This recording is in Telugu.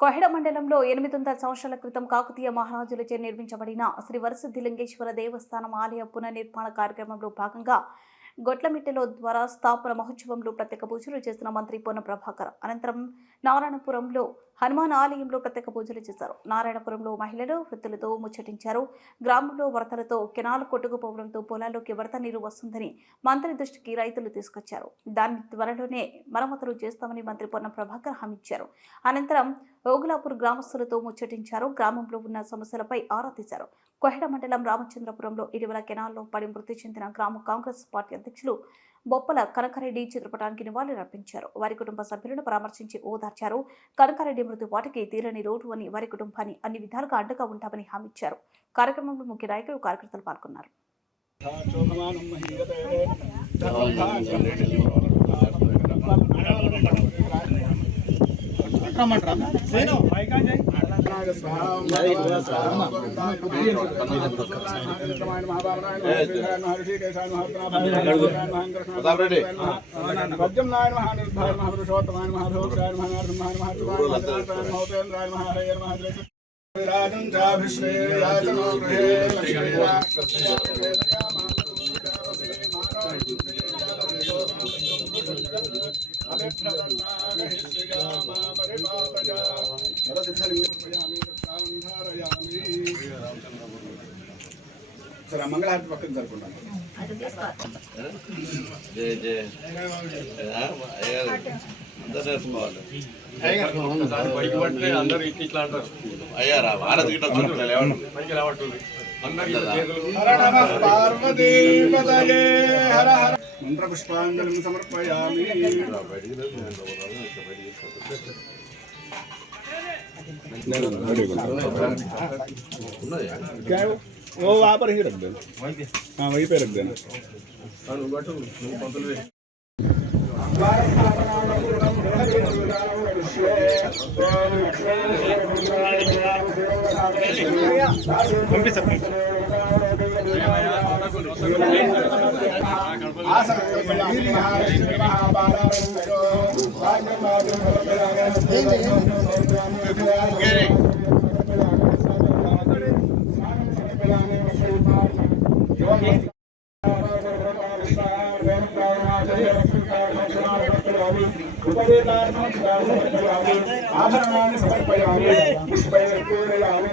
కొహెడ మండలంలో 800 సంవత్సరాల క్రితం కాకతీయ మహారాజులచే నిర్మించబడిన శ్రీ వరసిద్ధిలింగేశ్వర దేవస్థానం ఆలయ పునర్నిర్మాణ కార్యక్రమంలో భాగంగా గొట్లమిట్టెలో ద్వారా స్థాపన మహోత్సవంలో ప్రత్యేక పూజలు చేసిన మంత్రి పొన్న ప్రభాకర్ అనంతరం నారాయణపురంలో హనుమాన్ ఆలయంలో ప్రత్యేక పూజలు చేశారు. నారాయణపురంలో మహిళలు వృద్ధులతో ముచ్చటించారు. గ్రామంలో వరదలతో కెనాల్ కొట్టుకుపోవడంతో పొలాల్లోకి వరద నీరు వస్తుందని మంత్రి దృష్టికి రైతులు తీసుకొచ్చారు. దాన్ని త్వరలోనే మరమ్మతులు చేస్తామని మంత్రి పొన్న ప్రభాకర్ హామీ ఇచ్చారు. అనంతరం ఓగులాపూర్ గ్రామస్తులతో ముచ్చటించారు. గ్రామంలో ఉన్న సమస్యలపై ఆరా తీశారు. కొహెడ మండలం రామచంద్రపురంలో ఇటీవల కెనాల్లో పడి మృతి చెందిన గ్రామ కాంగ్రెస్ పార్టీ అధ్యక్షులు బొప్పల కనకారెడ్డి చిత్రపటానికి నివాళులర్పించారు. వారి కుటుంబ సభ్యులను పరామర్శించి ఓదార్చారు. కనకారెడ్డి మృతి వాటికి తీరని రోడ్డు అని వారి కుటుంబాన్ని అన్ని విధాలుగా అండగా ఉంటామని హామీ ఇచ్చారు. కార్యక్రమంలో ముఖ్య నాయకులు కార్యకర్తలు పాల్గొన్నారు. सर मंगलहारती पక్కన జరుపుకుంటాం. జై జై అందరూ చేసుకోవాలి. బైక్ పట్టే అందరూ ఇట్లా అంటారు. అయ్యారా భారత్ గిట్ట చూడలే బైక్ లేవట్టుంది. అందరూ హర నమః పార్వతీ పదయే హర హర మంత్ర పుష్పాంజలిం సమర్పయామి. क्या वो वहाँ पर ही रख देना. हाँ वहीं पे रख देना. आभरणानि समर्पयामि पुष्पैः पूजयामि.